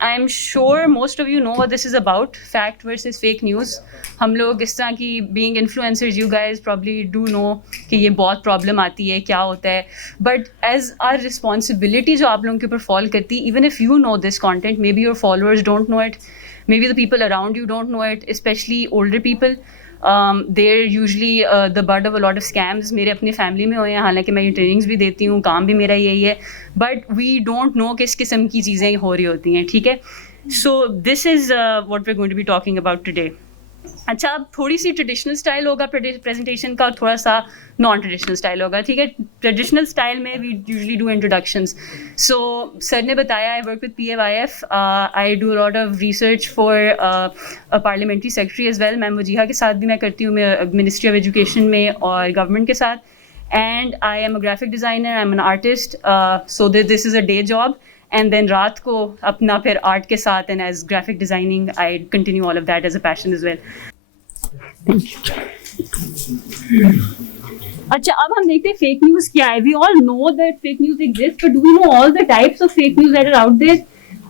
I am sure most of you know what this is about, fact versus fake news. हम लोग इस तरह की being influencers, you guys probably do know कि ये बहुत प्रॉब्लम आती है, क्या होता है. बट एज आर रिस्पॉन्सिबिलिटी जो आप लोगों के ऊपर फॉल करती है, even if you know this content, may be your followers don't know it, maybe the people around you don't know it, especially older people. They're usually the butt of a lot of scams. मेरे अपने फैमिली में हुए हैं, हालांकि मैं ये ट्रेनिंग्स भी देती हूँ, काम भी मेरा यही है, बट वी डोंट नो किस किस्म की चीज़ें हो रही होती हैं. ठीक है, so this is what we are going to be talking about today. अच्छा, अब थोड़ी सी ट्रेडिशनल स्टाइल होगा प्रेजेंटेशन का, थोड़ा सा नॉन ट्रेडिशनल स्टाइल होगा. ठीक है, ट्रेडिशनल स्टाइल में we usually do introductions. So sir ने बताया, I work with PFIF, I do lot of research for a parliamentary secretary as well. Ma'am Wajiha के साथ भी मैं करती हूँ, मैं मिनिस्ट्री ऑफ एजुकेशन में और गवर्नमेंट के साथ. And I am a graphic designer, I am an artist, so this is a day job. And then रात को अपना फिर आर्ट के साथ, and as graphic designing I continue all of that as a passion as well. अच्छा, अब हम देखते हैं फेक न्यूज़ क्या है. We all know that fake news exist, but do we know all the types of fake news that are out there?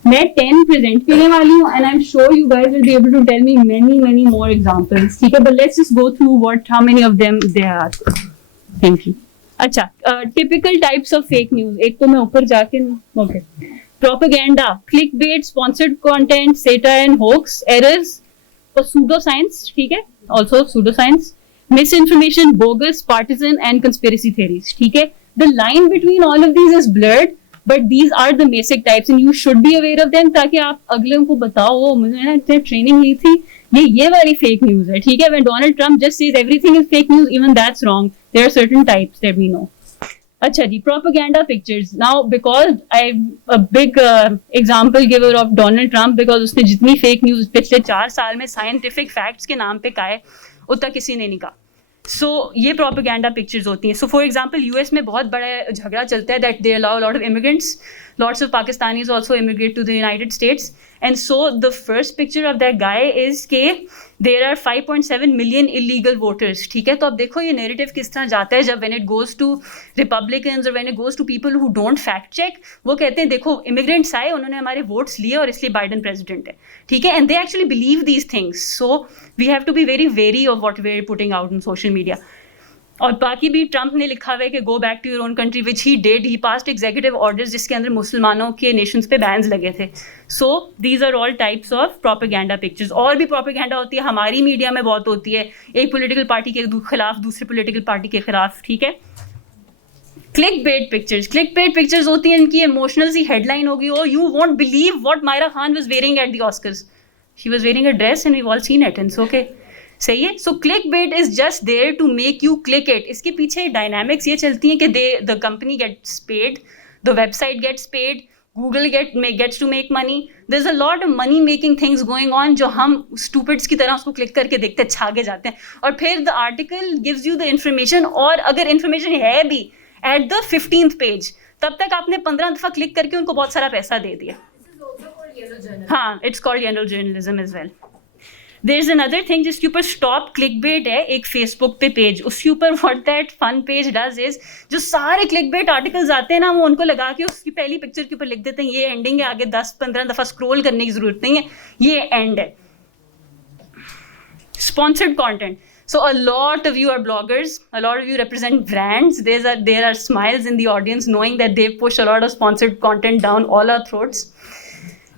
मैं 10 present करने वाली हूँ, and I am sure you guys will be able to tell me many more examples. ठीक है, but let's just go through what how many of them there are. Thank you. अच्छा, typical types of fake news, एक तो मैं ऊपर जाके, okay. Propaganda, click bait, sponsored content, satire and hoax, errors और pseudo science. ठीक है, also pseudoscience, misinformation, bogus, partisan and conspiracy theories. ठीक है, the line between all of these is blurred, but these are the basic types and you should be aware of them, ताकि आप अगले को बताओ, मुझे ना ट्रेनिंग ली थी, ये वाली फेक न्यूज है. ठीक है, when Donald Trump just says everything is fake news, even that's wrong. There are certain types that we know. अच्छा जी, propaganda pictures. Now because I'm a big example giver of Donald Trump, because उसने जितनी fake news पिछले 4 साल में scientific facts के नाम पे कहा है, उतना किसी ने नहीं कहा. सो ये प्रोपेगेंडा पिक्चर्स होती हैं. सो फॉर एग्जांपल US में बहुत बड़ा झगड़ा चलता है that they allow lot of immigrants, lots of Pakistanis also immigrate to the United States. And so the first picture of that guy is के there are 5.7 million illegal voters. ठीक है, तो अब देखो ये नैरेटिव किस तरह जाता है जब when it goes to Republicans और when it goes to people who don't fact check. वो कहते हैं देखो इमिग्रेंट्स आए, उन्होंने हमारे वोट्स लिए और इसलिए बाइडन प्रेसिडेंट है. ठीक है, and they actually believe these things. So we have to be very very of what we are putting out in social media. और बाकी भी ट्रंप ने लिखा हुआ है कि go back to your own country, which he did. He passed executive orders जिसके अंदर मुसलमानों के नेशंस पे बैन्स लगे थे. So these are all types of propaganda pictures. और भी प्रोपेगेंडा होती है, हमारी मीडिया में बहुत होती है, एक पॉलिटिकल पार्टी के खिलाफ दूसरी पॉलिटिकल पार्टी के खिलाफ. ठीक है, click bait pictures. Click bait pictures होती हैं, इनकी इमोशनल सी हेडलाइन होगी, oh you won't believe what Myra Khan was wearing at the Oscars. She was wearing a dress and we all seen it, and okay, सही है. So click bait is just there to make you click it. इसके पीछे dynamics ये चलती हैं कि the company gets paid, the website gets paid, Google gets to make money. There is a lot of money making things going on, जो हम स्टूपिड्स की तरह उसको क्लिक करके देखते छागे जाते हैं. और फिर the article gives you the information, और अगर इन्फॉर्मेशन है भी एट द 15th पेज, तब तक आपने 15 दफा क्लिक करके उनको बहुत सारा पैसा दे दिया. हाँ, it's called yellow journalism as well. There is another thing जिसके ऊपर स्टॉप क्लिकबेट है, एक फेसबुक पे पेज, उसके ऊपर what that fun page does is, जो सारे क्लिकबेट आर्टिकल्स आते हैं ना, वो उनको लगा के उसकी पहली पिक्चर के ऊपर लिख देते हैं ये एंडिंग है, आगे 10-15 दफा स्क्रॉल करने की जरूरत नहीं है, ये एंड है. Sponsored content. So a lot of you are bloggers, a lot of you represent brands. There are smiles in the audience knowing that they push a lot of sponsored content down all our throats.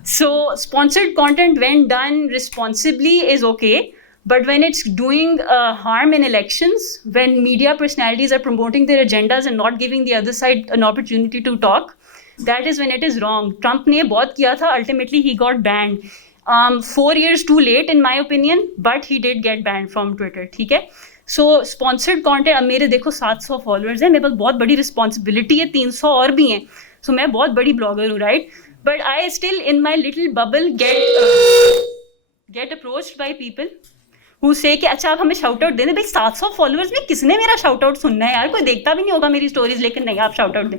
So sponsored content when done responsibly is okay, but when it's doing harm in elections, when media personalities are promoting their agendas and not giving the other side an opportunity to talk, that is when it is wrong. Trump ने बहुत किया था, ultimately he got banned. 4 years too late in my opinion, but he did get banned from Twitter. ठीक है, so sponsored content. अब मेरे देखो 700 followers हैं, मेरे पास बहुत बड़ी responsibility है, 300 और भी हैं, so मैं बहुत बड़ी blogger हूँ, right? But I still in my little bubble get approached by people who say कि अच्छा आप हमें शाउट आउट दें. भाई 700 फॉलोअर्स में किसने मेरा शाउट आउट सुनना है यार, कोई देखता भी नहीं होगा मेरी स्टोरीज, लेकिन नहीं आप शाउट आउट दें.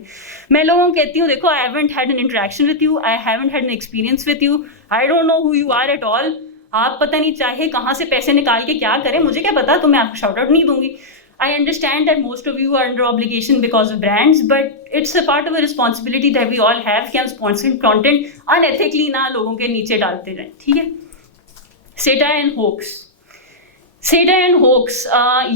मैं लोगों को कहती हूँ देखो, I haven't had an interaction with you, I haven't had an experience with you, I don't know who you are at all. आप पता नहीं चाहे कहाँ से पैसे निकाल के क्या करें, मुझे क्या पता, तो मैं आपको शाउट आउट नहीं दूंगी. I understand that most of you are under obligation because of brands, but it's a part of a responsibility that we all have कि हम sponsored content unethically ना लोगों के नीचे डालते रहें, ठीक है? Satire and hoax. Satire and hoax,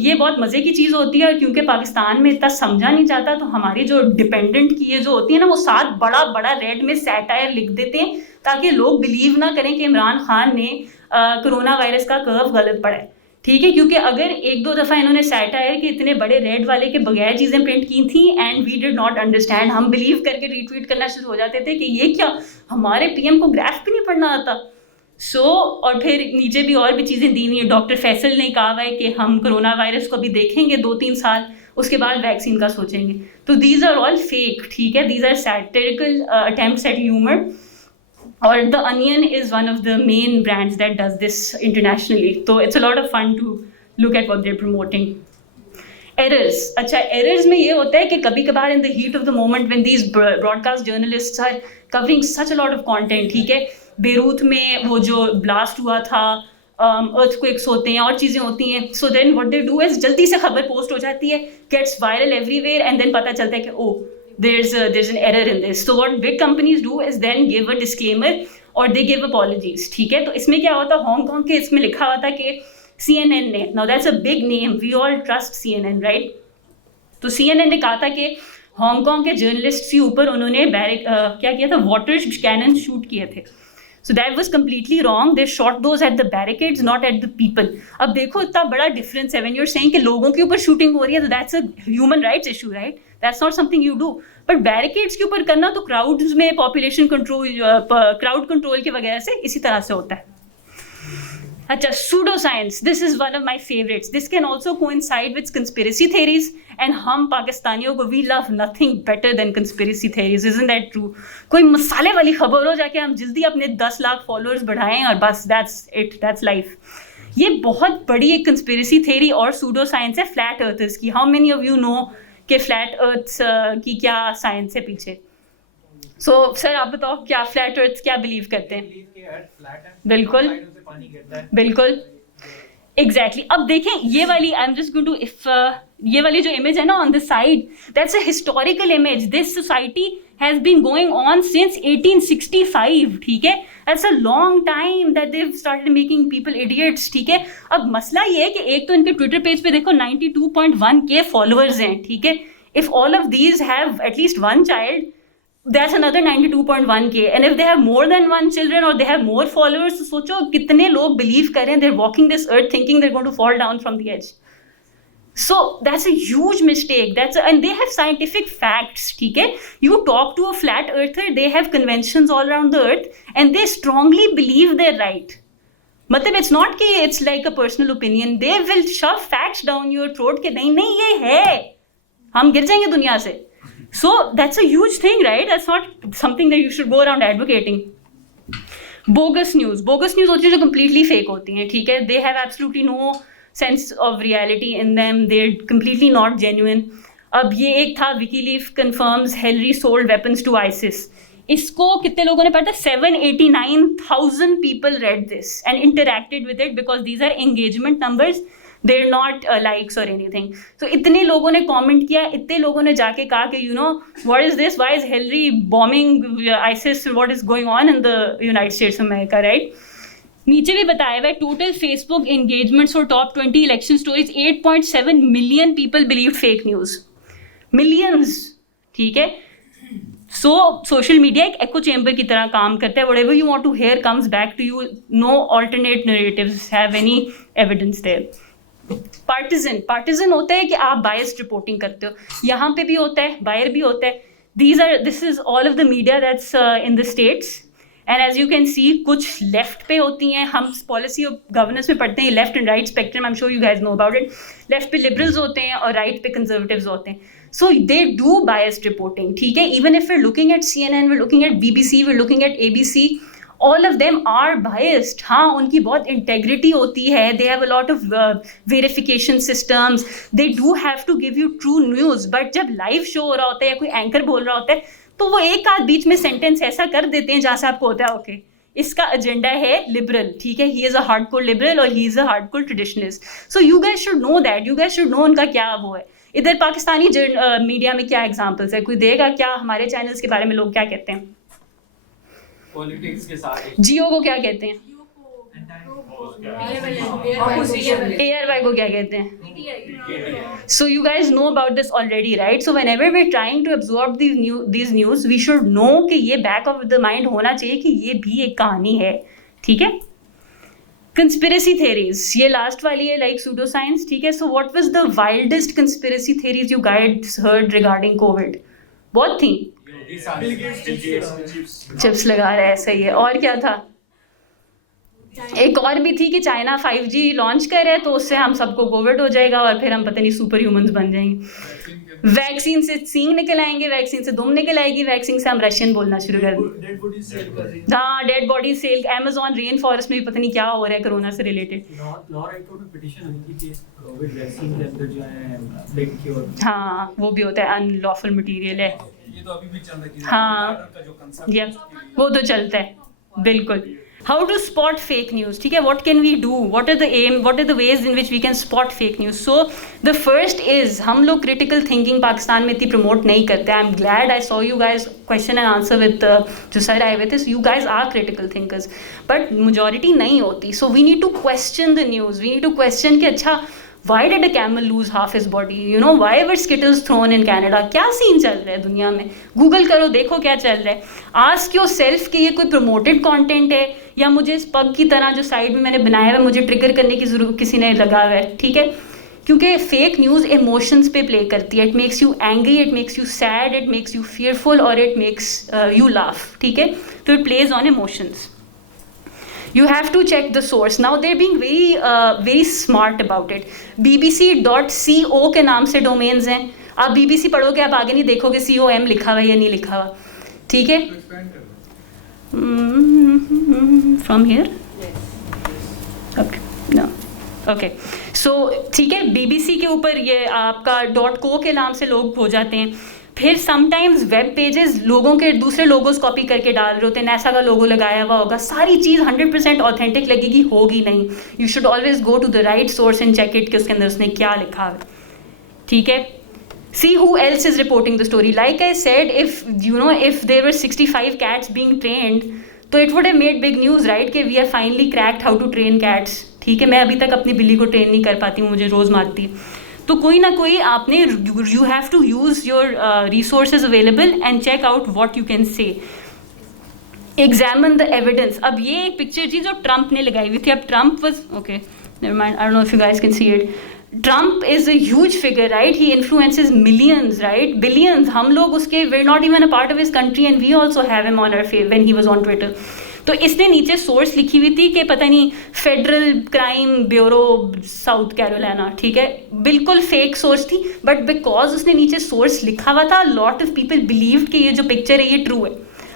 ये बहुत मज़े की चीज़ होती है क्योंकि पाकिस्तान में इतना समझा नहीं जाता, तो हमारी जो डिपेंडेंट की ये जो होती है ना, वो साथ बड़ा बड़ा रेड में सैटायर लिख देते हैं ताकि लोग बिलीव ना करें कि इमरान खान ने कोरोना वायरस का कर्व गलत पढ़ा है, ठीक है? क्योंकि अगर एक दो दफ़ा इन्होंने सैटायर के इतने बड़े रेड वाले के बगैर चीज़ें प्रिंट की थी and we did not understand, हम बिलीव करके रीट्वीट करना शुरू हो जाते थे कि ये क्या, हमारे पीएम को ग्राफ भी नहीं पढ़ना आता। और फिर नीचे भी और भी चीज़ें दी हुई हैं। डॉक्टर फैसल ने कहा हुआ है कि हम कोरोना वायरस को भी देखेंगे 2-3 साल, उसके बाद वैक्सीन का सोचेंगे। तो दीज आर ऑल फेक, ठीक है? These are satirical attempts at humour, और the Onion is one of the main brands that does this internationally. तो it's a lot of fun to look at what they are promoting. Errors, अच्छा errors में ये होता है कि कभी कभार in the heat of the moment when these broadcast journalists are covering such a lot of content, ठीक है? बेरूत में वो जो ब्लास्ट हुआ था, अर्थक्वेक्स होते हैं और चीज़ें होती हैं, so then what they do is जल्दी से खबर पोस्ट हो जाती है, gets viral everywhere, and then पता चलता है कि ओ there's an error in this. So what big companies do is then give a disclaimer or they give apologies, ठीक है? तो इसमें क्या होता है, हांगकांग के इसमें लिखा हुआ था कि CNN ने, now that's a big name, we all trust CNN, right? तो CNN ने कहा था कि हांगकांग के जर्नलिस्ट के ऊपर उन्होंने क्या किया था, वाटर कैनन शूट किए थे। So that was completely wrong. They shot those at the barricades, not at the people. अब देखो इतना बड़ा difference है when you're saying कि लोगों के ऊपर shooting हो रही है, तो that's a human rights issue, right? That's not something you do. But barricades के ऊपर करना तो crowds में population control, crowd control की वजह से इसी तरह से होता है। अच्छा, pseudoscience, this is one of my favorites. This can also coincide with conspiracy theories, and हम पाकिस्तानियों को we love nothing better than conspiracy theories, isn't that true? कोई मसाले वाली खबर हो जाके हम जल्दी अपने 10 लाख फॉलोअर्स बढ़ाएं और बस that's it, that's life. ये बहुत बड़ी एक conspiracy theory और pseudoscience है फ्लैट अर्थर्स की। How many of you know कि फ्लैट अर्थ की क्या साइंस है पीछे? सर आप बताओ, क्या फ्लैट अर्थ क्या बिलीव करते हैं? बिल्कुल बिल्कुल एग्जैक्टली। अब देखें ये वाली, I am just going to, if ये वाली जो इमेज है ना on the side, that's a historical image. This society has been going on since 1865, ठीक है? That's a long time that they started making people idiots, ठीक है? अब मसला ये है कि एक तो इनके ट्विटर पेज पे देखो 92.1K फॉलोअर्स हैं, ठीक है? If all of these have at least one child, that's another 92.1K, and if they have more than one children or they have more followers, तो सोचो कितने लोग believe कर रहे हैं they're walking this earth thinking they're going to fall down from the edge. So that's a huge mistake. And they have scientific facts, ठीक है? You talk to a flat earther, they have conventions all around the earth and they strongly believe they're right. मतलब it's not कि it's like a personal opinion, they will shove facts down your throat कि नहीं नहीं ये है, हम गिर जाएंगे दुनिया से। So that's a huge thing, right? That's not something that you should go around advocating. Bogus news होती है जो completely fake होती हैं, ठीक है? They have absolutely no sense of reality in them. They're completely not genuine. अब ये एक था, WikiLeaks confirms Hillary sold weapons to ISIS. इसको कितने लोगों ने पढ़ा? 789,000 people read this and interacted with it because these are engagement numbers. They're not likes or anything. So इतने लोगों ने comment किया, इतने लोगों ने जाके कहा कि you know what is this? Why is Hillary bombing ISIS? What is going on in the United States of America, right? नीचे भी बताया हुआ है total Facebook engagements for top 20 election stories, 8.7 million people believed fake news. Millions, ठीक है? So social media एक echo chamber की तरह काम करता है. Whatever you want to hear comes back to you. No alternate narratives have any evidence there. Partisan होता है कि आप बायस्ड रिपोर्टिंग करते हो, यहाँ पे भी होता है, बाहर भी होता है. This is all of the media that's in the States, and as you can see कुछ लेफ्ट पे होती हैं. हम पॉलिसी ऑफ गवर्नेंस में पढ़ते हैं left and right spectrum, I am sure you guys know about it. Left पे liberals होते हैं और राइट पे कंजर्वेटिव्स होते हैं. So they do biased reporting, ठीक है? Even if we are looking at CNN, we are looking at BBC, we are looking at ABC, all of them are biased. हाँ, उनकी बहुत integrity होती है, they have a lot of verification systems, they do have to give you true news, but जब live show हो रहा होता है या कोई anchor बोल रहा होता है तो वो एक आध बीच में sentence ऐसा कर देते हैं जहाँ से आपको होता है ओके इसका एजेंडा है लिबरल, ठीक है, he is a hardcore liberal और he is a hardcore traditionalist. So you guys should know that, you guys should know उनका क्या वो है. इधर पाकिस्तानी मीडिया में क्या एग्जांपल्स है, कोई देगा क्या? हमारे चैनल्स के बारे में लोग क्या कहते हैं? पॉलिटिक्स के साथ जियो को क्या कहते हैं? ARY को क्या कहते हैं? So you guys know about this already, right? So whenever we're trying to absorb these news, we should know कि ये back of the mind होना चाहिए कि ये भी एक कहानी है, ठीक है? Conspiracy theories, ये last वाली है like pseudoscience, ठीक है? So what was the wildest conspiracy theories you guys heard regarding COVID? बहुत थी. चिप्स लगा रहा है, सही है. और क्या था? एक और भी थी कि चाइना 5G लॉन्च कर रहा है तो उससे हम सबको कोविड हो जाएगा और फिर हम पता नहीं सुपर ह्यूमंस बन जाएंगे. वैक्सीन से सींग निकल आएंगे, वैक्सीन से दुम निकल आएगी, वैक्सीन से हम रशियन बोलना शुरू कर देंगे. हाँ, dead body sale. Amazon rain forest में भी पता नहीं क्या हो रहा है कोरोना से रिलेटेड. हाँ, वो भी होता है, अनलॉफुल मटीरियल है. ये तो अभी भी चल रही है. हाँ, ये वो तो चलता है बिल्कुल. How to spot fake news, ठीक है? What can we do? What are the aim? What are the ways in which we can spot fake news? So the first is हम लोग critical thinking पाकिस्तान में इतनी promote नहीं करते. I'm glad I saw you guys question and answer with जो सर आए हुए थे. So you guys are critical thinkers, but majority नहीं होती. So we need to question the news. We need to question कि अच्छा why did a camel lose half his body? You know, why were Skittles thrown in Canada? क्या सीन चल रहा है दुनिया में? गूगल करो, देखो क्या चल रहा है. आस्क योरसेल्फ कि ये कोई प्रमोटेड कंटेंट है या मुझे इस पग की तरह जो साइड में मैंने बनाया है मुझे ट्रिगर करने की जरूरत किसी ने लगा हुआ है, ठीक है? क्योंकि फेक न्यूज़ इमोशंस पे प्ले करती है. It makes you angry, it makes you sad, it makes you fearful और इट मेक्स यू लाफ, ठीक है? तो it plays on emotions. You have to check the source. Now they're being very smart about it. bbc.co के नाम से डोमेन्स हैं. आप BBC पढ़ोगे, आप आगे नहीं देखोगे COM लिखा हुआ या नहीं लिखा हुआ, ठीक है? From here? Okay. No. Okay. So ठीक है, BBC के ऊपर ये आपका .co के नाम से लोग हो जाते हैं. फिर समटाइम्स वेब पेजेस लोगों के दूसरे लोगोस कॉपी करके डाल रहे होते हैं. NASA का लोगो लगाया हुआ होगा, सारी चीज़ 100% ऑथेंटिक लगेगी, होगी नहीं. You should always go to the right source and check it कि उसके अंदर उसने क्या लिखा है, ठीक है? See who else is reporting the story. Like I said, if there were 65 cats being trained, तो it would have made big news, right? कि we have finally cracked how to train cats. ठीक है, मैं अभी तक अपनी बिल्ली को ट्रेन नहीं कर पाती हूँ, मुझे रोज़ मारती है. तो कोई ना कोई आपने you have to use your resources available and check out what you can say. Examine the evidence. अब ये एक पिक्चर थी जो ट्रंप ने लगाई हुई थी. अब Trump was okay, never mind, I don't know if you guys can see it. Trump is a huge figure, right? He influences millions, right? Billions. हम लोग उसके, we're not even a part of his country and we also have him on our feed when he was on Twitter. तो इसने नीचे सोर्स लिखी हुई थी कि पता नहीं federal crime bureau south Carolina, ठीक है? बिल्कुल फेक सोर्स थी, बट बिकॉज उसने नीचे सोर्स लिखा हुआ था, लॉट ऑफ पीपल बिलीव्ड कि ये जो पिक्चर है ये ट्रू है.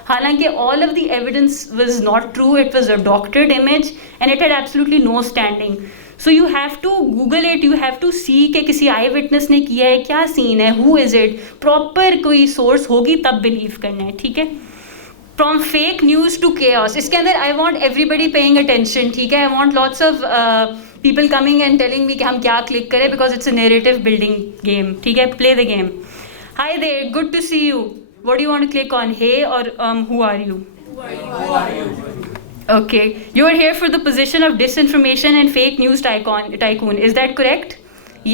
हालांकि all of the evidence was not true. It was a doctored image and it had absolutely no standing. So you have to Google it, you have to see कि किसी आई विटनेस ने किया है, क्या सीन है, हु इज इट, प्रॉपर कोई source होगी तब बिलीव करना है, ठीक है? From fake news to chaos. इसके अंदर I want everybody paying attention, ठीक है? I want lots of people coming and telling me कि हम क्या क्लिक करें, because it's a narrative building game, ठीक है? Play the game. Hi there, good to see you. What do you want to click on, हे और who are you? Okay, you are here for the position of disinformation and fake news tycoon. Is that correct?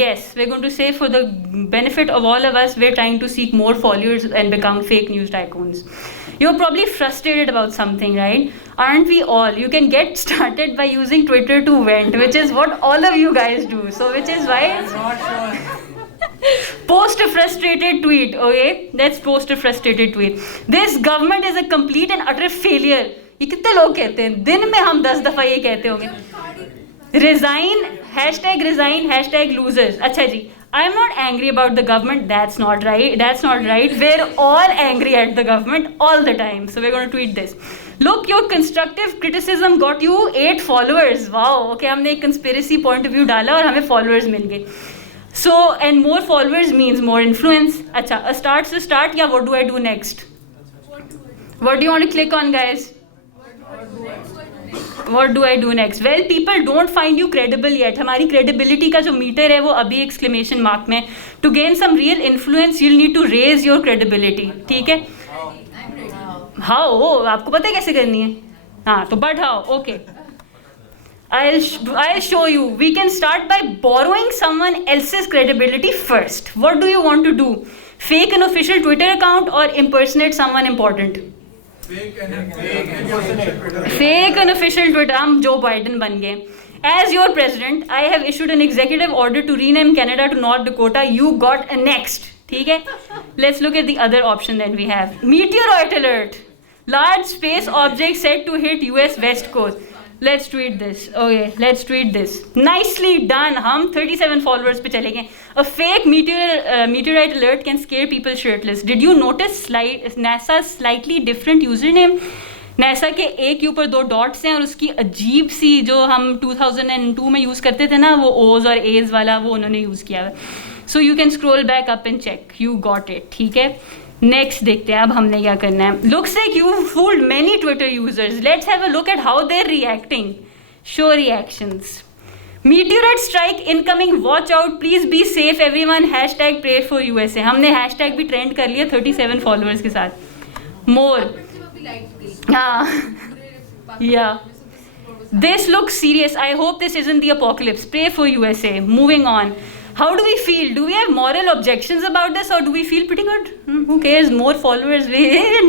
Yes, we're going to say for the benefit of all of us, we're trying to seek more followers and become fake news tycoons. You're probably frustrated about something, right? Aren't we all? You can get started by using Twitter to vent, which is what all of you guys do. So which is why post a frustrated tweet, okay? Let's post a frustrated tweet. This government is a complete and utter failure. ये कितने लोग कहते हैं दिन में? हम 10 दफ़ा ये कहते होंगे. Resign, hashtag losers. अच्छा जी, I am not angry about the government. That's not right. We're all angry at the government all the time. So we gonna tweet this. Look, your constructive criticism got you 8 followers. Wow, okay, हमने एक conspiracy point of view डाला और हमें followers मिल गए. So and more followers means more influence. अच्छा, start या what do I do next? What do you want to click on guys? What do I do next? Well, people don't find you credible yet. हमारी credibility का जो मीटर है वो अभी exclamation mark में. To gain some real influence, you'll need to raise your credibility. ठीक है? How? आपको पता है कैसे करनी है? हाँ, तो but how? Okay. I'll show you. We can start by borrowing someone else's credibility first. What do you want to do? Fake an official Twitter account or impersonate someone important? Fake an official Twitter. हम Joe Biden बन गए. As your president, I have issued an executive order to rename Canada to North Dakota. You got annexed. ठीक है? Let's look at the other option that we have. Meteorite alert. Large space object said to hit US West Coast. Let's tweet this. Okay, let's tweet this. Nicely done. हम 37 followers पे चले गए. A fake meteorite alert can scare people shirtless. Did you notice NASA's slightly different username? NASA के A के ऊपर 2 dots हैं और उसकी अजीब सी जो हम 2002 में यूज़ करते थे ना वो O's और A's वाला वो उन्होंने यूज़ किया है. So you can scroll back up and check. You got it. ठीक है. नेक्स्ट देखते हैं अब हमने क्या करना है. Looks like you fooled many Twitter users. Let's have a look at how they're reacting. Show reactions. Meteorite strike incoming. Watch out. Please be safe everyone. Hashtag pray for USA. हमने hashtag भी ट्रेंड कर लिया 37 followers के साथ. More. हाँ. Yeah. This looks serious. I hope this isn't the apocalypse. Pray for USA. Moving on. How do we feel? Do we have moral objections about this or do we feel pretty good? Who cares? More followers.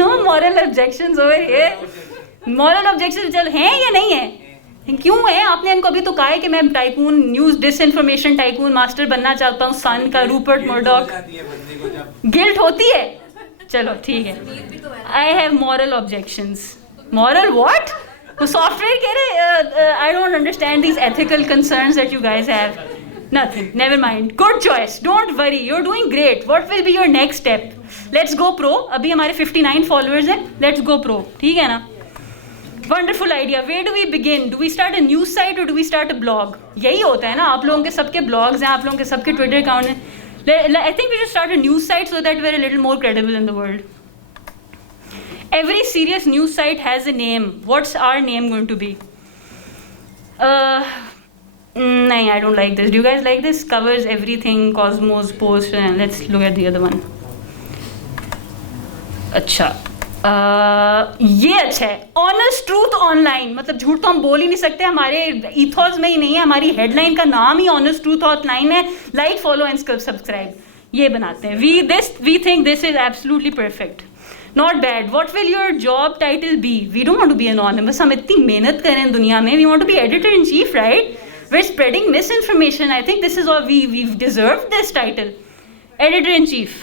No moral objections over here. Moral objections चल हैं या नहीं है? क्यों है? आपने इनको अभी तो कहा है कि मैं tycoon news disinformation tycoon master बनना चाहता हूँ सन का रूपर्ट मर्डॉक. गिल्ट होती है? चलो ठीक है. I have moral objections. Moral what? तो सॉफ्टवेयर कह रहे I don't understand these ethical concerns that you guys have. Nothing. Never mind. Good choice. Don't worry. You're doing great. What will be your next step? Let's go pro. अभी हमारे 59 followers हैं. Let's go pro. ठीक है ना? Wonderful idea. Where do we begin? Do we start a news site or do we start a blog? यही होता है ना. आप लोगों के सबके blogs हैं. आप लोगों के सबके Twitter account हैं. I think we should start a news site so that we're a little more credible in the world. Every serious news site has a name. What's our name going to be? No, I don't like this. Do you guys like this? Covers everything, Cosmos, Post, and let's look at the other one. अच्छा, ये अच्छा है. Honest Truth Online. मतलब झूठ तो हम बोल ही नहीं सकते. हमारे ethos में ही नहीं है. हमारी headline का नाम ही Honest Truth Online है. Like, follow and subscribe. ये बनाते हैं. We think this is absolutely perfect. Not bad. What will your job title be? We don't want to be anonymous. हम इतनी मेहनत करें दुनिया में. We want to be editor in chief, right? We're spreading misinformation. I think this is all we've deserved this title. Editor-in-chief.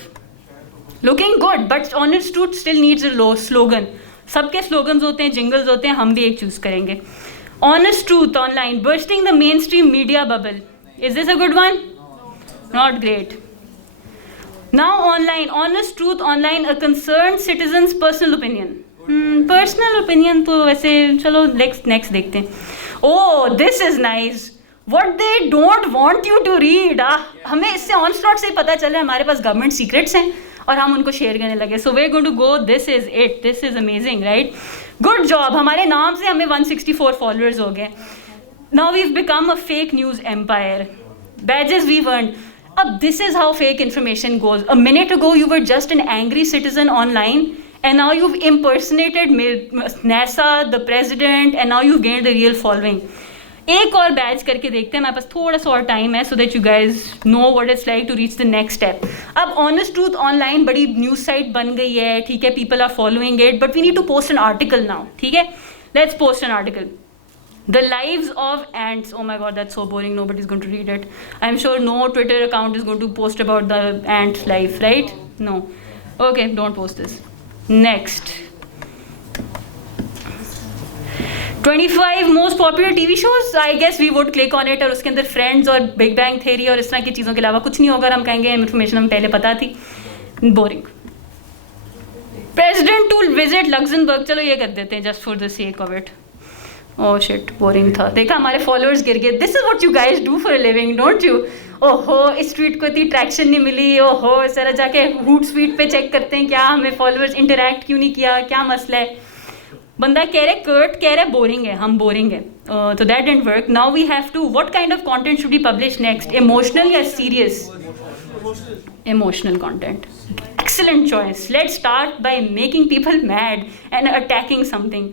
Looking good, but Honest Truth still needs a low slogan. सबके slogans होते हैं, jingles होते हैं, हम भी एक choose करेंगे. Honest Truth Online, bursting the mainstream media bubble. Is this a good one? Not great. Now online, Honest Truth Online, a concerned citizen's personal opinion. Personal opinion तो वैसे चलो next देखते हैं. Oh, this is nice. What they don't want you to read. हमें इससे on slot से ही पता चला है हमारे पास गवर्नमेंट सीक्रेट्स हैं और हम उनको शेयर करने लगे. So we're going to go. This is it. This is amazing, right? Good job. हमारे नाम से हमें 164 followers हो गए. Now we've become a fake news empire. Badges we've earned. This is how fake information goes. A minute ago you were just an angry citizen online and now you've impersonated NASA, the president, and now you've gained a real following. एक और बैच करके देखते हैं. मेरे पास थोड़ा सा और टाइम है so that you guys know what it's like to reach the next step. अब Honest Truth Online बड़ी न्यूज़ साइट बन गई है. ठीक है, people are following it, but we need to post an article now. ठीक है, let's post an article. The lives of ants. Oh my god, that's so boring. Nobody's going to read it. I'm sure no Twitter account is going to post about the ant life, right? No. Okay, don't post this. Next. 25 most popular TV shows. I guess we would click on it और उसके अंदर Friends और Big Bang Theory और इस तरह की चीज़ों के अलावा कुछ नहीं होगा. हम कहेंगे information हमें पहले पता थी. Boring. President to visit Luxembourg. चलो ये कर देते हैं just for the sake of it. Oh shit, boring था. देखा हमारे followers गिर गए. This is what you guys do for a living, don't you? ओहो, इस ट्वीट को इतनी ट्रैक्शन नहीं मिली. ओहो, जरा जाके Hootsuite पे चेक करते हैं क्या हमें followers interact क्यों नहीं किया, क्या मसला है. बंदा कह रहे कर्ट कह रहे बोरिंग है, हम बोरिंग है, तो that didn't work. Now we have to, what kind of content should be publish next? Emotional या serious? Emotional content. Excellent choice. Let's start by making people mad and attacking something.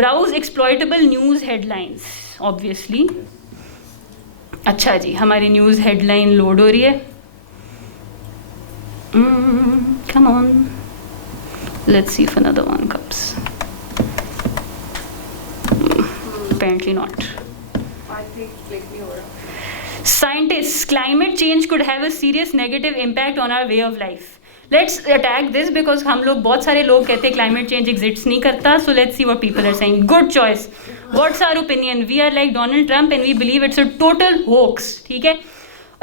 Browse exploitable news headlines. Obviously. अच्छा जी, हमारी news headline load हो रही है. Come on. Let's see if another one comes. Apparently not. I think click me over. Scientists, climate change could have a serious negative impact on our way of life. Let's attack this because हम लोग बहुत सारे लोग कहते हैं climate change exists नहीं करता. So let's see what people are saying. Good choice. What's our opinion? We are like Donald Trump and we believe it's a total hoax. ठीक है?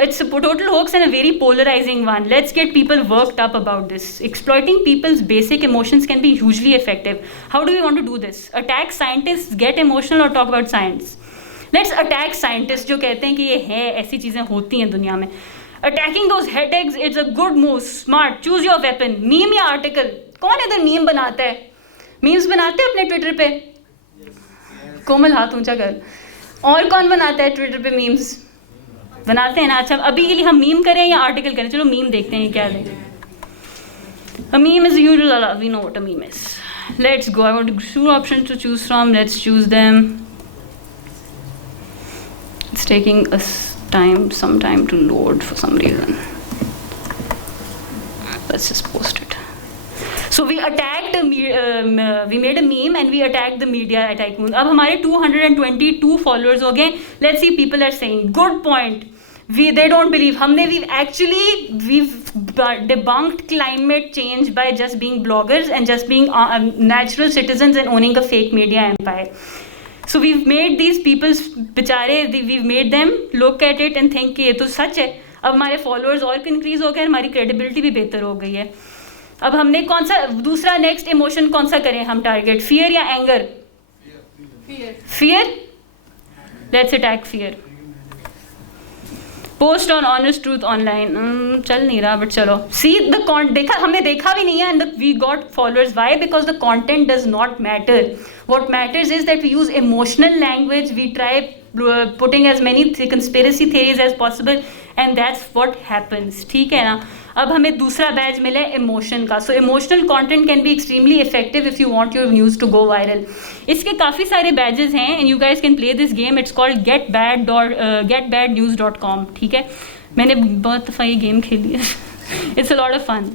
It's a total hoax and a very polarizing one. Let's get people worked up about this. Exploiting people's basic emotions can be hugely effective. How do we want to do this? Attack scientists, get emotional, or talk about science? Let's attack scientists जो कहते हैं कि ये है, ऐसी चीज़ें होती हैं दुनिया में. Attacking those headaches, it's a good move. Smart. Choose your weapon. Meme या article? कौन इधर मीम बनाता है? मीम्स बनाते हैं अपने ट्विटर पे? कोमल हाथ ऊंचा कर. और कौन बनाता है ट्विटर पे मीम्स? बनाते हैं ना. अच्छा, अभी के लिए हम मीम करें या आर्टिकल करें? चलो मीम देखते हैं क्या है. A meme is usual. We know what a meme is. Let's go. I want two options to choose from. Let's choose them. It's taking us some time to load for some reason. Let's just post it. So we attacked we made a meme and we attacked the media tycoon. अब हमारे 222 followers हो गए. Let's see people are saying. Good point. They don't believe. We've debunked climate change by just being bloggers and just being natural citizens and owning a fake media empire. So we've made these people बेचारे, we've made them look at it and think कि ये तो सच है. अब हमारे followers और इंक्रीज हो गए, हमारी credibility भी बेहतर हो गई है. अब हमने कौन सा दूसरा नेक्स्ट इमोशन कौन सा करें हम टारगेट? फियर या anger? Fear. Let's attack fear. Post on honest truth online. चल नहीं रहा बट चलो. सी द देखा, हमने देखा भी नहीं है and we got followers. Why? Because the content does not matter. What matters is that we use emotional language. We try putting as many conspiracy theories as possible and that's what happens. ठीक है ना. अब हमें दूसरा बैच मिला है emotion का. So emotional content can be extremely effective if you want your news to go viral. इसके काफ़ी सारे बैजेस हैं and you guys can play this game. It's called getbadnews.com. ठीक है, मैंने बहुत दफ़ा ये गेम खेली है. It's a lot of fun.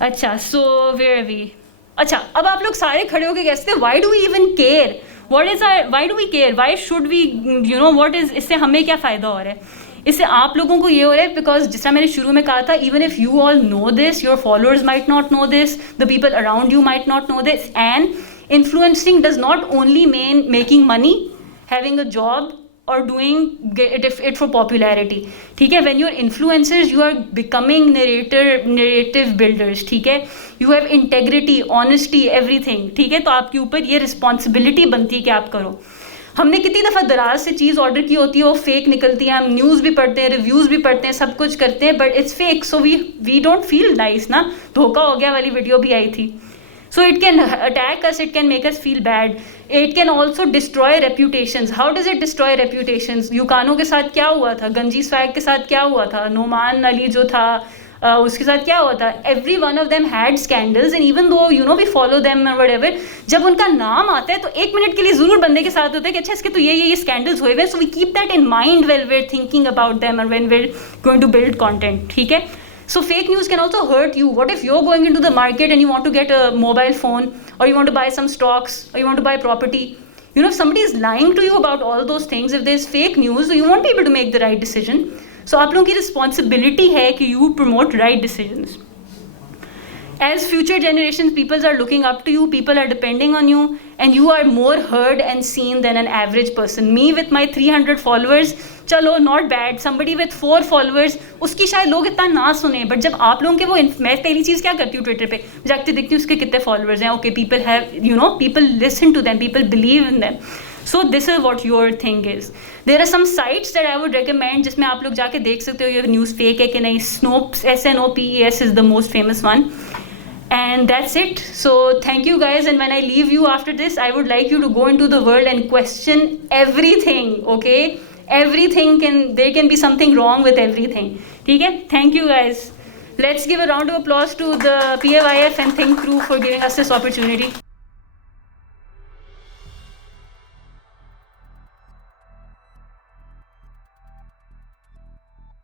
अच्छा, सो वेयर वी. अच्छा, अब आप लोग सारे खड़े होकर कहते हैं why do we even care? why do we care? Why should we, what is, इससे हमें क्या फ़ायदा हो रहा है? इससे आप लोगों को ये हो रहा है बिकॉज जिस तरह मैंने शुरू में कहा था, even if you all know this, your followers might not know this, the people around you might not know this, and influencing does not only mean making money, having a job, or doing it for popularity. ठीक है, when you're influencers, you are becoming narrative builders. ठीक है, you have integrity, honesty, everything. ठीक है, तो आपके ऊपर ये रिस्पॉन्सिबिलिटी बनती है कि आप करो. हमने कितनी दफ़ा दराज से चीज़ ऑर्डर की होती है, वो फेक निकलती है. हम न्यूज़ भी पढ़ते हैं, रिव्यूज़ भी पढ़ते हैं, सब कुछ करते हैं, but it's fake. So we don't feel nice ना. धोखा हो गया वाली वीडियो भी आई थी. So it can attack us, it can make us feel bad. It can also destroy reputations. How does it destroy reputations? यूकानो के साथ क्या हुआ था? गंजी स्वैग के साथ क्या हुआ था? नोमान अली जो था उसके साथ क्या हुआ था? Every one of them had scandals and even though we follow them or whatever, जब उनका नाम आता है तो एक मिनट के लिए ज़रूर बंदे के साथ होता है कि अच्छा इसके तो ये scandals हुए हुए. So we keep that in mind while we're thinking about them or when we're going to build content. ठीक है. So fake news can also hurt you. What if you're going into the market and you want to get a mobile phone or you want to buy some stocks or you want to buy property? If somebody is lying to you about all those things, if there's fake news, you won't be able to make the right decision. So आप लोगों की responsibility है कि you promote right decisions. As future generations, people are looking up to you, people are depending on you, and you are more heard and seen than an average person. Me with my 300 followers, चलो not bad. Somebody with 4 followers, उसकी शायद लोग इतना ना सुने, but जब आप लोगों के वो, मैं पहली चीज़ क्या करती हूँ ट्विटर पे जाके देखती हूँ उसके कितने followers हैं. Okay, people have, people listen to them, people believe in them. So this is what your thing is. There are some sites that I would recommend जिसमें आप लोग जाके देख सकते हो ये न्यूज़ फेक है कि नहीं. Snopes, SNOPES is the most famous one. And that's it. So thank you guys, and when I leave you after this, I would like you to go into the world and question everything. Okay, there can be something wrong with everything. Okay, thank you guys. Let's give a round of applause to the PAYF and Think Crew for giving us this opportunity.